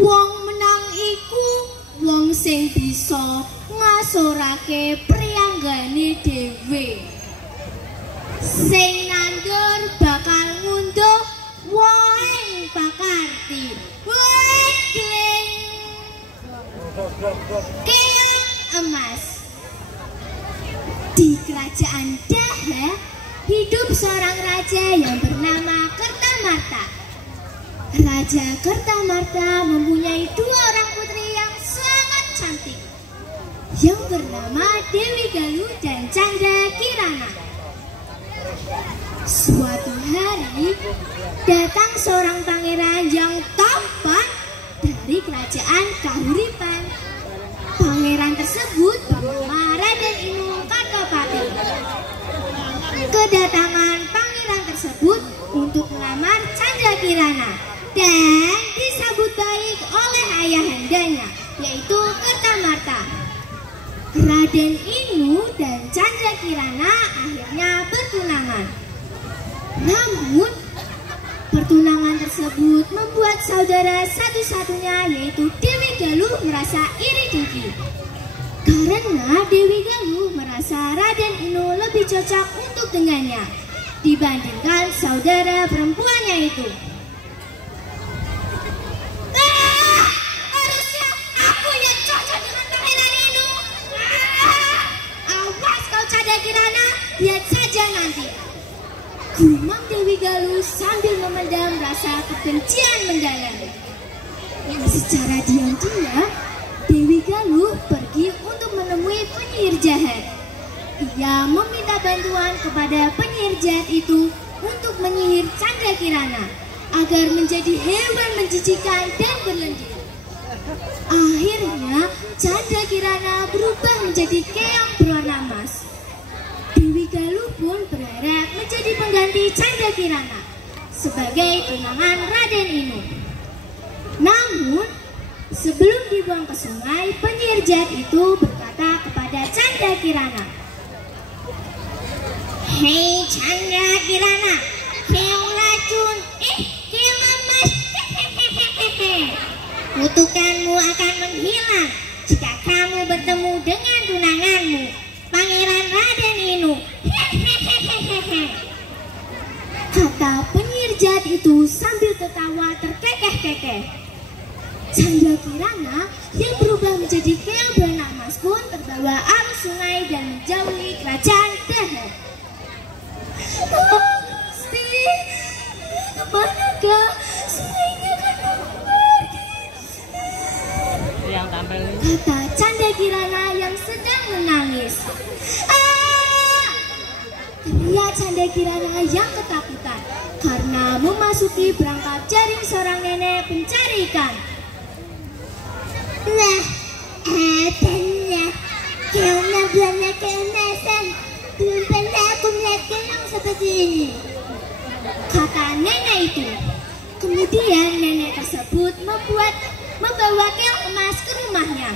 Wong menang iku wong sing bisa ngasorake priyanggane dhewe. Sing nandur bakal ngunduh wohing pakarti. Wekling keong emas. Di kerajaan Daha hidup seorang raja yang bernama Kertamarta. Raja Kertamarta mempunyai dua orang putri yang sangat cantik, yang bernama Dewi Galuh dan Candra Kirana. Suatu hari datang seorang pangeran yang tampan dari kerajaan Kahuripan. Pangeran tersebut bernama Raden Inu Kartopati. Kedatangan pangeran tersebut untuk melamar Candra Kirana dan disambut baik oleh ayahandanya, yaitu Kertamarta. Raden Inu dan Candra Kirana akhirnya bertunangan. Namun pertunangan tersebut membuat saudara satu-satunya, yaitu Dewi Galuh, merasa iri dengki. Karena Dewi Galuh merasa Raden Inu lebih cocok untuk dengannya dibandingkan saudara perempuannya itu. Harusnya aku yang cocok dengan Pangeran Inu. Awas kau Candra Kirana, lihat saja nanti. Gumam Dewi Galuh sambil memendam rasa kebencian mendalam. Secara diam-diam, Dewi Galuh pergi untuk menemui penyihir jahat. Ia meminta bantuan kepada penyihir jahat itu untuk menyihir Candra Kirana agar menjadi hewan menjijikan dan berlendir. Akhirnya, Candra Kirana berubah menjadi keong berwarna emas. Dewi Galuh pun berharap menjadi pengganti Candra Kirana sebagai tunangan Raden Inu. Namun, sebelum dibuang ke sungai, penyihir jahat itu berkata kepada Candra Kirana, "Hei Candra Kirana, keong racun, keong emas, kutukanmu akan menghilang jika kamu bertemu dengan tunanganmu, Pangeran Raden Inu." Kata penyihir jahat itu sambil tertawa terkekeh-kekeh. Candra Kirana yang berubah menjadi keong berwarna emas pun terbawa arus sungai dan menjauhi kerajaan Daha. Gusti, kemanakah sungainya kan pergi? Kata Candra Kirana yang sedang menangis. Teriak Candra Kirana yang ketakutan karena memasuki perangkap jaring seorang nenek pencari ikan. Nah, adanya keongnya belanja keemasan. Belum pernah aku melihat keong seperti ini, kata nenek itu. Kemudian nenek tersebut membawa keong emas ke rumahnya.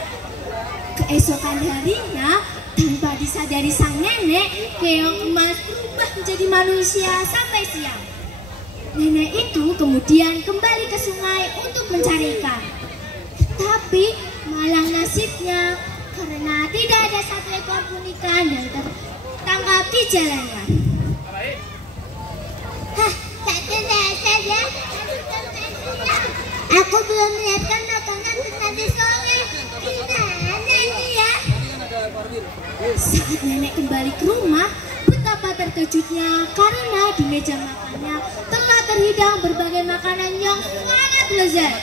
Keesokan harinya, tanpa disadari sang nenek, keong emas berubah menjadi manusia sampai siang. Nenek itu kemudian kembali ke sungai untuk mencari ikan. Tapi malang nasibnya karena tidak ada satu ekor pun ikan yang tertangkap di jalannya. Tak tenang saja. Aku belum melihatkan makanan pernah di sungai. Gimana ya? Saat nenek kembali ke rumah, betapa terkejutnya karena di meja makannya telah terhidang berbagai makanan yang sangat lezat.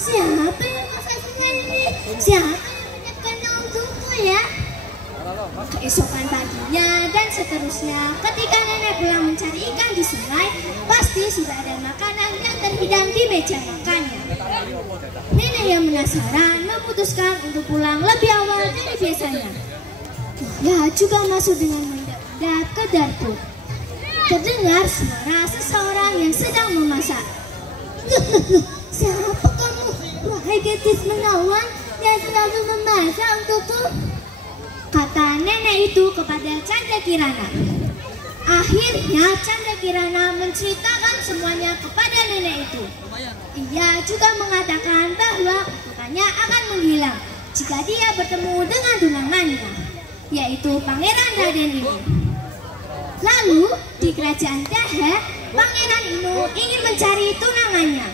Siapa yang masak sungai ini? Siapa yang menyiapkan untukku ya? Keesokan paginya dan seterusnya, ketika nenek pulang mencari ikan di sungai, pasti sudah ada makanan yang terhidang di meja makannya. Nenek yang penasaran memutuskan untuk pulang lebih awal dari biasanya. Ia juga masuk dengan mendadak ke dapur. Terdengar suara seseorang yang sedang memasak. Siapa kamu, wahai gadis menawan yang selalu memasak untukku? Kata nenek itu kepada Candra Kirana. Akhirnya Candra Kirana menceritakan semuanya kepada nenek itu. Ia juga mengatakan bahwa kutukannya akan menghilang jika dia bertemu dengan tunangannya, yaitu Pangeran Raden Inu. Lalu di kerajaan Daha, Pangeran Inu ingin mencari tunangannya.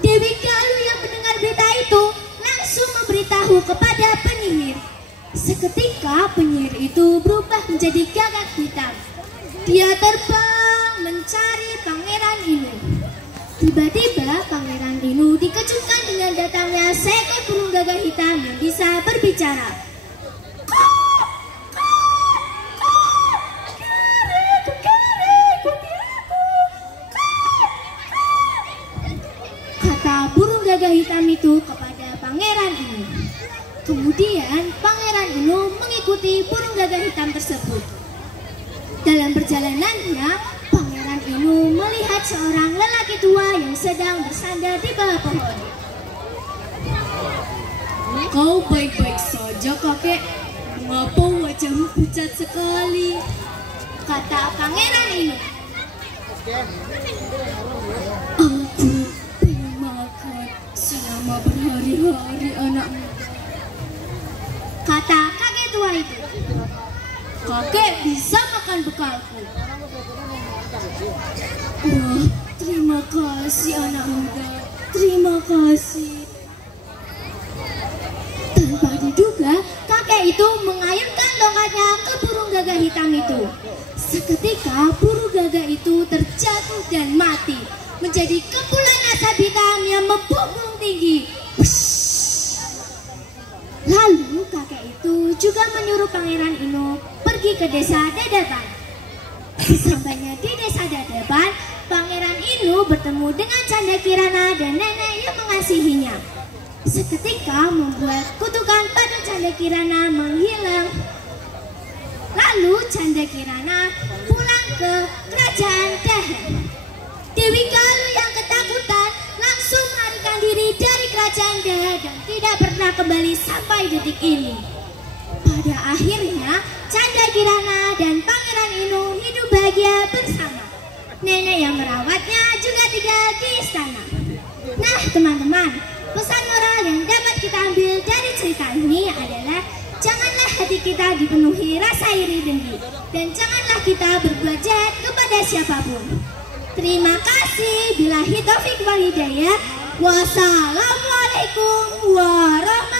Dewi Galuh yang mendengar berita itu langsung memberitahu kepada penyihir. Seketika penyihir itu berubah menjadi gagak hitam. Dia terbang mencari Pangeran Inu. Tiba-tiba Pangeran Inu dikejutkan dengan datangnya seekor burung gagak hitam yang bisa berbicara. Kata burung gagak hitam itu kepada Pangeran Inu. Kemudian Pangeran Inu mengikuti burung gagak hitam tersebut. Dalam perjalanannya, Pangeran Inu melihat seorang lelaki tua yang sedang bersandar di bawah pohon. Kau baik-baik saja, kakek. Mengapa wajahmu pucat sekali? Kata Pangeran Inu. Aku ingin makan selama berhari-hari, anak muda. Kata kakek tua itu. Kakek bisa makan bekalku. Wah, terima kasih anak muda. Terima kasih. Tanpa diduga, kakek itu mengayunkan tongkatnya ke burung gagak hitam itu. Seketika burung gagak itu terjatuh dan mati, menjadi kepulan asap hitam yang membumbung tinggi. Lalu kakek itu juga menyuruh Pangeran Inu pergi ke desa Dadapan. Sampainya di desa Dadapan, Pangeran Inu bertemu dengan Canda Kirana dan nenek yang mengasihinya. Seketika membuat kutukan pada Canda Kirana menghilang. Lalu Canda Kirana pulang ke kerajaan Daha. Dewi Galuh yang ketakutan langsung melarikan diri dari kerajaan Daha dan tidak pernah kembali sampai detik ini. Pada akhirnya Canda Kirana dan Pangeran Inu hidup bahagia bersama. Nenek yang merawatnya juga tinggal di istana. Nah teman-teman, pesan moral yang dapat kita ambil dari cerita ini adalah janganlah hati kita dipenuhi rasa iri dengki, dan janganlah kita berbuat jahat kepada siapapun. Terima kasih. Billahi taufik wal hidayah. Wassalamualaikum warahmatullahi wabarakatuh.